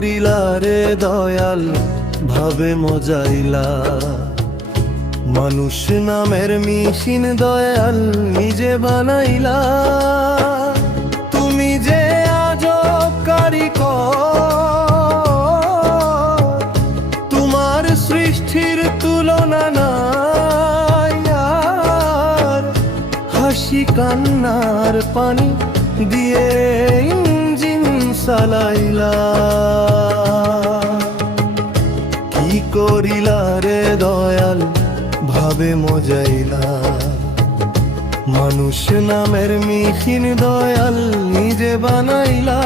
করিলা রে দয়াল ভাবে মজাইলা, মানুষ নামের মিশিন দয়াল নিজে বানাইলা। তুমি যে আজব কারিগর, তোমার সৃষ্টির তুলনা নাই আর। হাসি কান্নার পানি দিয়ে ইঞ্জিন চালাইলা, কি করিলা রে দয়াল ভাবে মজাইলা, মানুষ নামের মিশিন দয়াল নিজে বানাইলা।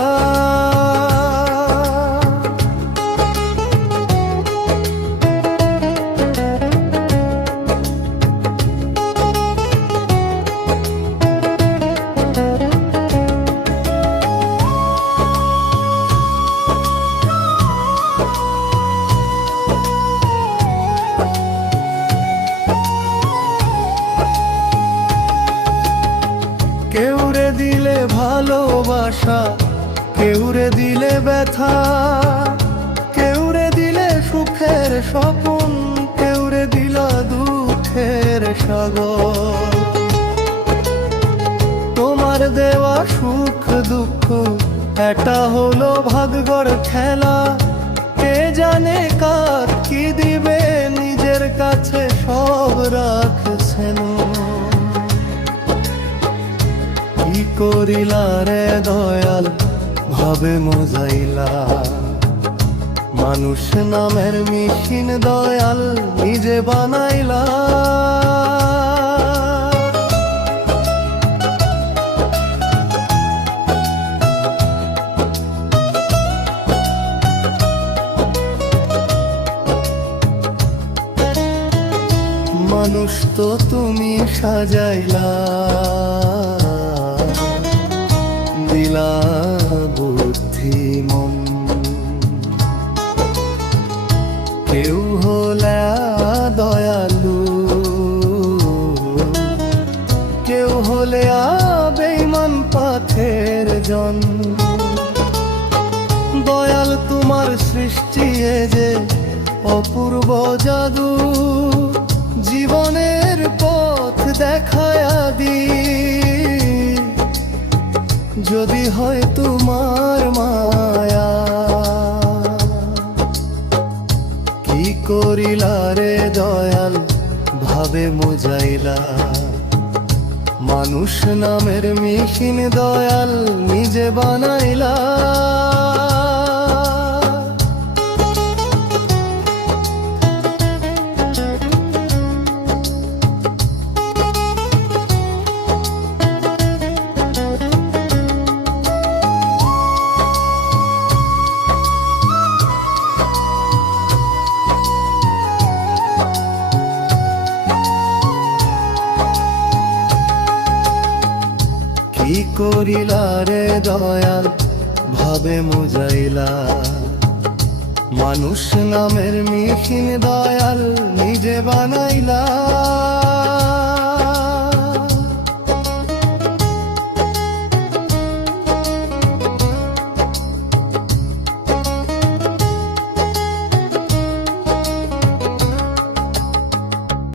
কেউরে দিলে ভালোবাসা, কেউরে দিলে ব্যথা, কেউরে দিলে সুখের স্বপন, কেউরে দিলা দুঃখের সাগর। তোমার দেওয়া সুখ দুঃখ এটা হলো ভাগ্যর খেলা, কে জানে কার কি দিবে, নিজের কাছে সব রাখছেন। কি করিলা রে দয়াল ভাবে মজাইলা, মানুষ নামের মিশিন দয়াল নিজে বানাইলা। মানুষ তো তুমি সাজাইলা, দিলা বুদ্ধি মন। কেউ হলে দয়ালু, কেউ হলে বেঈমান পথের জন। দয়াল তোমার সৃষ্টি যে অপূর্ব জাদু, জীবনের পথ দেখায়া দি, যদি হয় তোমার মায়া। কি করিলা রে দয়াল ভাবে মজাইলা, মানুষ নামের মিশিন দয়াল নিজে বানাইলা। কি করিলা রে দয়াল ভাবে মজাইলা, মানুষ নামের মিশিন দয়াল নিজে বানাইলা।